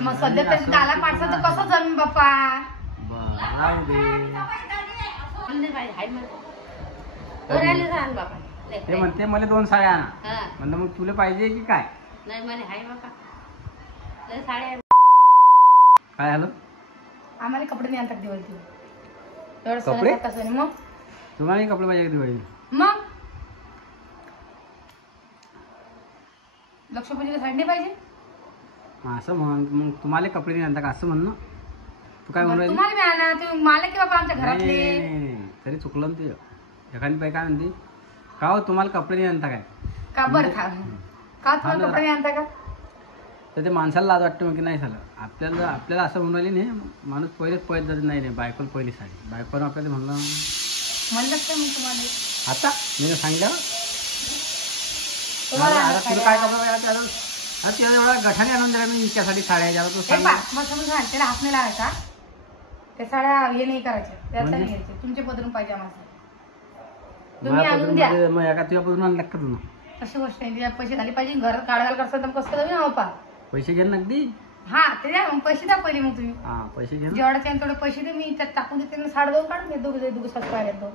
मग सध्या तरी दाला पाडसाचं कसं जमीन बाप्पा. राहू दे. ते म्हणते मला 2 साड्या आणा. म्हणलं मग तुला पाहिजे की काय. नाही मला हाय बाबा लय साड्या. काय झालं. आम्हाला कपडे नाही आणतात दिवाळीत. कपडे? मग तुम्हाला कपडे पाहिजे दिवाळी. मग लक्ष्मीपूजेला साडी नाही पाहिजे. असं म्हण. मग तुम्हाला कपडे नाही आणता का असं म्हण ना. तू काय म्हणून तुम्हाला बी आणा. तुम्ही मला की बाबा आमच्या घरातले. तरी चुकलं ना ते. एखादी बाई काय म्हणते का हो तुम्हाला कपडे नाही आणता काय. का बरं का तुम्हाला कपडे नाही आणता का. तर ते माणसाला लाज वाटतं मग की नाही झालं. आपल्याला असं म्हणून राहिली नाही. माणूस पहिलेच पळत जात नाही. बायकोला पहिली साडी. बायकोनं आपल्याला म्हणलं मग तुम्हाला आता मी सांगितलं तुम्हाला तुला काय कपडे त्याला एवढा गठाने आणून दिला मी इतक्यासाठी साड्या ज्याला तू सांग. मग समज त्याला हात नाही लावायचा. त्या साड्या हे नाही करायच्या. त्याला नाही घ्यायचे. तुमचे बदलून पाहिजे आम्हाला. तुम्ही आणून द्या. मग एका तुझ्या बदलून आणलं का तुला. अशी गोष्ट नाही. तिच्या पैसे झाले पाहिजे. घरात काढायला करता तर कसं जाऊ ना बाप्पा. पैसे घे ना अगदी. हा ते द्या मग पैसे द्या पहिले. मग तुम्ही हा पैसे घे. जेवढा त्याने थोडे पैसे दे. मी त्यात टाकून देते. साडे 2 काढून दे. दोघे सात पाहिजे.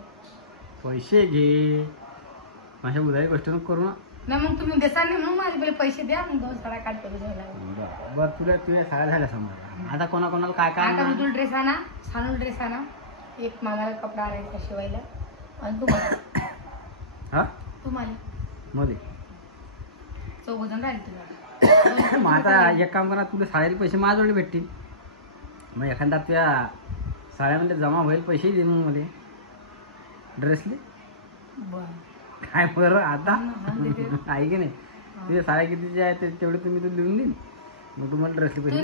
पैसे घे. माझ्या उधारी गोष्ट नको करू ना. नाही मग तुम्ही देसाल नाही म्हणून माझे पहिले पैसे द्या. मग 2 साड्या काढतो. बरं तुला साड्या झाल्या समजा. आता कोणाकोणाला काय काय आता मी ड्रेस आणा. छान ड्रेस आणा. एक मामाला कपडा आणायचा शिवायला. आणि तुम्हाला हा तुम्हाला मध्ये 4 जण राहील तुला. मग आता एक काम करा. तुला साड्याचे पैसे माझ्याजवळ भेटतील. मग एखादा तुझ्या साड्यामध्ये जमा होईल पैसे दे मग मला ड्रेसले. काय बरं आता आहे की नाही. तुझ्या साड्या कितीच्या आहेत तेवढे तुम्ही तू लिहून देईन. मग तुम्हाला ड्रेसले पैसे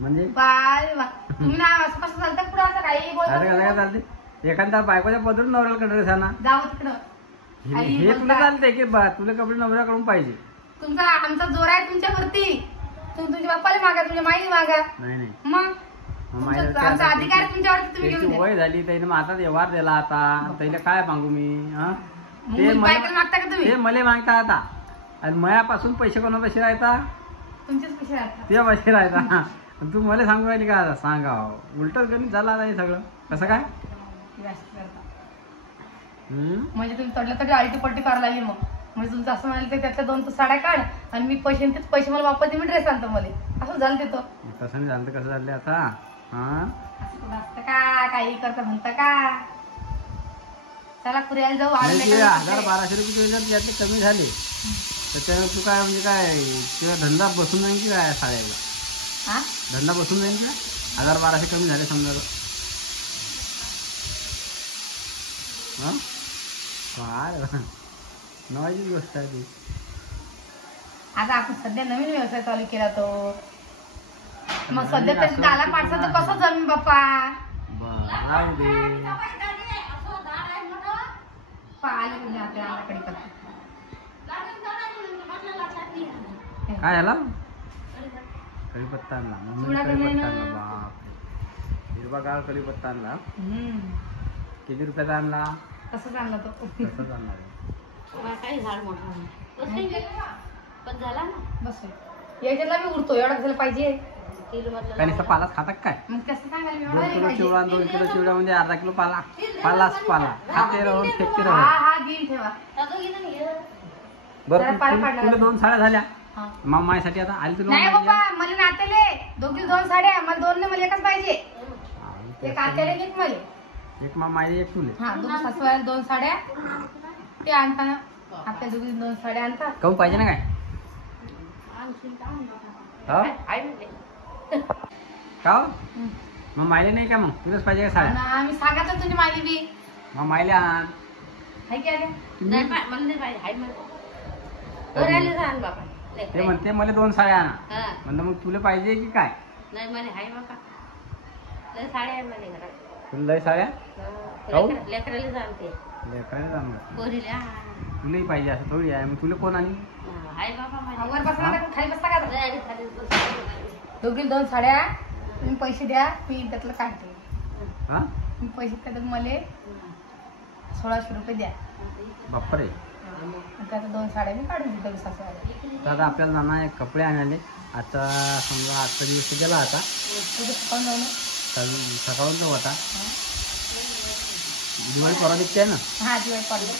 म्हणजे तुम्ही असं कसं चालतं पुढे असं काही काय चालते. एखादा बायकोच्या पदरून नवऱ्याला ड्रेस आणा. जाऊ तिकडं. हे तुला चालतंय की तुला कपडे नवऱ्याकडून पाहिजे. तुमचा आमचा जोर आहे तुमच्यावरती. तुम्ही तुमच्या बाप्पाला मागा. तुमच्या माईला मागा. नाही मग आमचा अधिकार तुमच्यावरती. तुम्ही घेऊन वय झाली त्याने मग आता व्यवहार दिला. आता त्याला काय मागू मी. ते मागता का तुम्ही. मला मागता आता. आणि मयापासून पैसे कोणा पैसे राहता. तुमचेच पैसे राहतात. तुझ्या पैसे राहता. तू मला सांगू राहिली का. सांगा उलट गणित झाला नाही सगळं. कसं काय म्हणजे तुम्ही तडलं तरी आलटी पलटी करायला लागली. मग म्हणजे तुमचं असं म्हणाल ते त्यातल्या 2 साड्या काढ आणि मी तेच पैसे मला वापस मी ड्रेस आणतो. मला असं झालं ते. तसं नाही झालं. कसं झालं आता. असतं का काही करता म्हणता का. चला पुऱ्याला जाऊ. 1000-1200 रुपये जर त्यातले कमी झाले तर त्यानं तू काय म्हणजे काय तुझा धंदा बसून जाईल की काय. साड्याला धंदा बसून जाईल का. 1000-1200 कमी झाले समजा. काय नवाची गोष्ट आहे ती. आता आपण सध्या नवीन व्यवसाय चालू केला तो. मग सध्या तरी दाला पाडसाचं कसं जमीन बाप्पा. राहू दे. काय झाला. कढीपत्ता आणला. हिरवागार कढीपत्ता आणला. किती रुपयाचा आणला. तसंच आणला तो. तसंच आणला. काही झाड मोठं पण झाला ना. बस याच्याला मी उरतो. एवढा कशाला पाहिजे. काही पालाच खातात काय. मग कसं सांगायला 2 किलो चिवडा 2 किलो चिवडा म्हणजे अर्धा किलो पाला. पालाच पाला खाते राहून फेकते राहून. हा घेऊन ठेवा. बरं तुला 2 साड्या झाल्या. मग माझ्यासाठी आता आली तुला. नाही बाप्पा मला नात्याले दोघी 2 साड्या. मला 2 नाही. मला एकच पाहिजे. एक आत्याला एक मला. एक मामाई एक तुले. हा 2 सासूबाईला 2 साड्या. ते आणताना आपल्या दोघी 2 साड्या आणतात. काहून पाहिजे ना काय. का मग मायले नाही का. मग तुलाच पाहिजे का साड्या. आम्ही सांगितलं तुझी मायली बी. मग मायले आण. हाय की ते म्हणते मला 2 साड्या आणा. म्हणलं मग तुला पाहिजे की काय. नाही मला हाय बाबा लय साड्या आहे मला घरात. तुला लय साड्या. लेकराला जाणते. लेकराला जाणते. पोरीला तुलाही पाहिजे असं थोडी आहे. मग तुला कोण आणि हाय बाबा वर बसला का खाली बसता का. दोघी 2 साड्या. तुम्ही पैसे द्या. मी त्यातलं काढते. मी पैसे त्याच्यात मला 1600 रुपये द्या. बापरे. आणि त्यात 2 साड्या मी काढून दिल्या सासूला. तर आता आपल्याला जाणार आहे कपडे आणायले. आता समजा आजचा दिवस गेला आता तुझं सकाळून जाऊ ना. सकाळून जाऊ आता. दिवाळी परवा दिवशी आहे ना. हा दिवाळी पडली.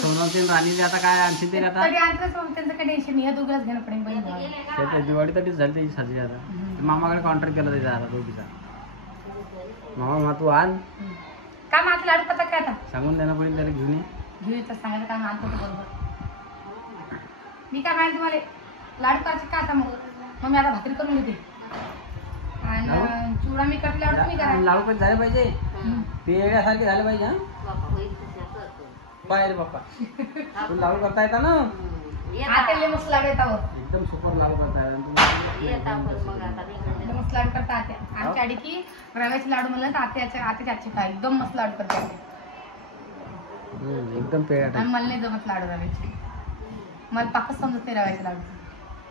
सोनवती राणीले आता काय आणखी ते आता तरी आणतच मग त्यांचं काही टेन्शन नाही. ह्या दोघांनाच घेणं पडेल बहीण भावाला. त्याच्या दिवाळीसाठीच झाली त्याची साजरी आता. मामाकडे कॉन्ट्रॅक्ट केला त्याचा आता दोघीचा. मामा तू आण काय मग आता लाडू पता काय आता सांगून देणं पडेल त्याला घेऊन ये. घेऊ तर सांगायचं काय आणतो तो बरोबर. मी काय माहिती तुम्हाला लाडू करायचे का आता मग मी आता भाकरी करून घेते आणि चिवडा मी करते लाडू तुम्ही करा. लाडू पण झाले पाहिजे ते येण्यासारखे झाले पाहिजे. हा बापा होईल तसं करतो. पाहिजे बाप्पा तू लाडू करता येता ना. आता मस्त लाडू येतावर एकदम सुपर लाडू करता येतात. येत आपण मग आता निघून मस्त लाडू करता आत्या. आमच्या आडी की रव्याचे लाडू म्हणलं तर आत्याच्या आत्याची काय एकदम मस्त लाडू करते आत्या. एकदम पेढा आणि मला नाही जमत लाडू रव्याचे. मला पाकच समजत नाही रव्याचे लाडू.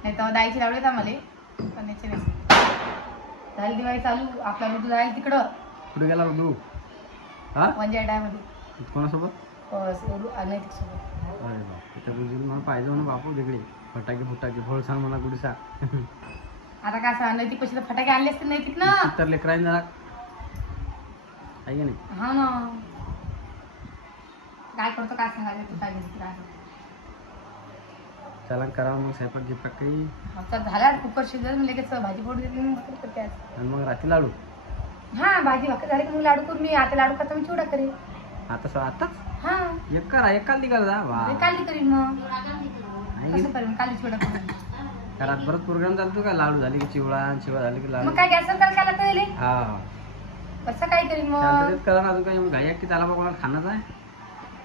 नाही तर दाईचे लाडू येतात मला पण याचे नाही. झाली दिवाळी चालू आपला ऋतू जायला तिकडं कुठे गेला ऋतू. हा वंजाय डायमध्ये कोणासोबत अनैतिक सोबत. अरे बाप त्याच्या गुरुजीला मला पाहिजे म्हणून बापू तिकडे फटाके फळ सांग म्हणा कुठे सांग. आता काय असं अनैतिक पैसे तर फटाके आणले असतील नैतिक ना. तर लेकरांनी जरा आहे की नाही. हा ना काय करतो काय सांगायचं तू काय घेतलं काय चला करा मग स्वयंपाक गिपाक काही. तर झाला कुकर शिजत मी लगेच भाजी फोडून देते मी भाकरी करते आज. आणि मग रात्री लाडू. हा भाजी भाकरी झाली की मग लाडू करून मी आता लाडू करता मी चिवडा करेन. आता आताच हा एक करा एक काल निघाल जा वा. मी काली करीन मग नाही कसं करेन काली चिवडा करून. घरात परत प्रोग्राम चालतो का लाडू झाले की चिवडा चिवडा झाले की लाडू. मग काय गॅसवर करायला केला तर येईल हा कसं काय करीन मग चालतं करा ना. अजून काही घाई एकटी त्याला बघा खाणाच आहे.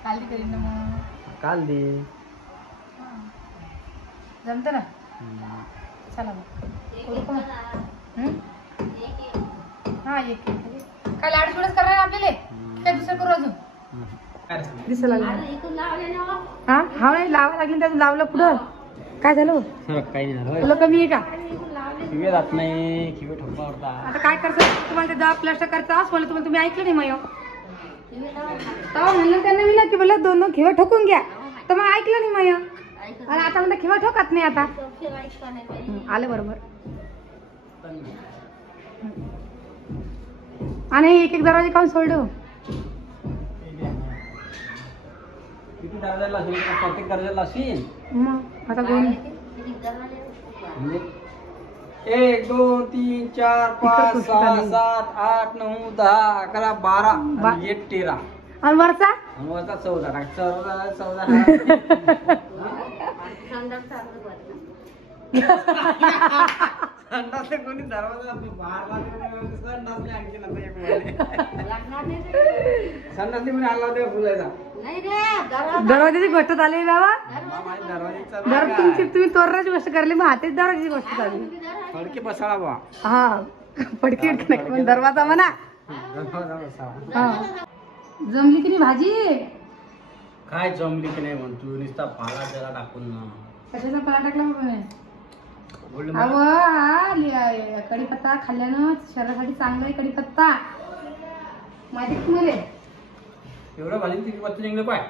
काली करीन ना मग काल दे. जमतं ना. चला मग करू का मग? हा एक काय लाडू चिवडाच करणार आपल्याला काय दुसरं करू अजून दिसायला हा हा नाही लावा लागली त्यातून लावलं पुढं काय झालं काही नाही तुला कमी आहे का खिवे जात नाही. खिवे ठोका होता. आता काय करतो तुम्हाला जा प्लास्टर करता म्हणलं तुम्हाला तुम्ही ऐकलं नाही मग तेव्हा म्हणलं त्यांना मी की बोला 2 खिवा ठोकून घ्या तर मग ऐकलं नाही मग. आणि आता म्हणलं खिवा ठोकत नाही आता आलं बरोबर. आणि एक दरवाजे काऊन सोडलो किती दर्जाला असेल प्रत्येक दर्जाला असेल मग आता कोण म्हणजे 1 2 3 4 5 6 7 8 9 10 11 12 आणि 1 13 आणि वरचा आणि वरचा 14 संडासले कोणी दरवाजा संडासले कोणी आला होता फुलायचा. दरवाजाची गोष्ट झाली बाबा. दरवाजा तुम्ही तोरणाची गोष्ट करली मग हातेच दरवाजाची गोष्ट झाली. फडके बसाळा बा. हा फडकी नाही दरवाजा म्हणा. जमली की नाही भाजी काय जमली की नाही म्हणतो नुसता पाला त्याला टाकून ना. कशाचा पला टाकला बाबा अव कढीपत्ता खाल्ल्यानं शरीरासाठी चांगला आहे कढीपत्ता माहिती तुम्हाला. एवढं भाजी किती पत्ते निघलं पाय.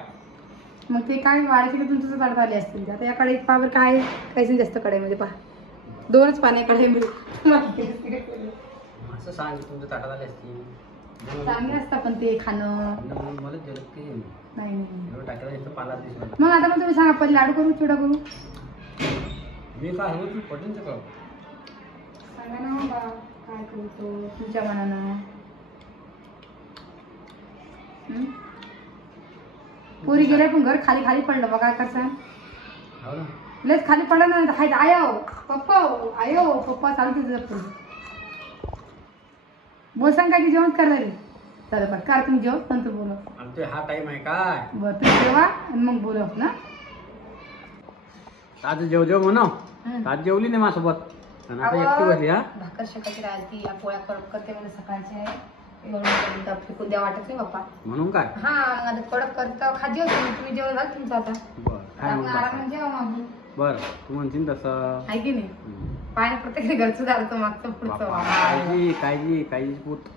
मग ते काय वाढायचे की तुमचं काढत आले असतील आता या कढईत पावर काय काहीच नाही जास्त कढईमध्ये पहा 2च पाणी कढईमध्ये. असं सांग तुमच्या ताटात आले असतील चांगले असतं पण ते खाणं मला जलत की नाही एवढं टाकायला पाला दिसला. मग आता मग तुम्ही सांगा पहिले लाडू करू चिवडा करू मी काय सांगू तू पटेल का सांगा ना बा काय करू तो तुमच्या मनानं. पोरी गेल्या पण घर खाली खाली पडलं बघा कसं हो ना. लयच खाली पडलं ना हाय आयो पप्पा चालू तुझं बोल सांग काय की जेवण करायला चला बरं कर तुम्ही जेवण नंतर बोला. आमचे हा टाइम आहे काय बरं तुम्ही जेवा आणि मग बोला ना. आज जेव म्हणा. आज जेवली नाही माझ्यासोबत आणि आता एकटी बसली. हा भाकर शेकायची राहिली या पोळ्या करते म्हणजे सकाळचे एवढं फेकून द्या वाटत नाही बाप्पा म्हणून काय. हा आता कडक करता खाद्य होतं तुम्ही जेवण झालं तुमचं आता बर काय मग आराम जेवा मग बर तू म्हणशील तसं आहे की नाही पाय प्रत्येक घरचं झालं मागचं पुढचं काळजी काळजी काळजी पूत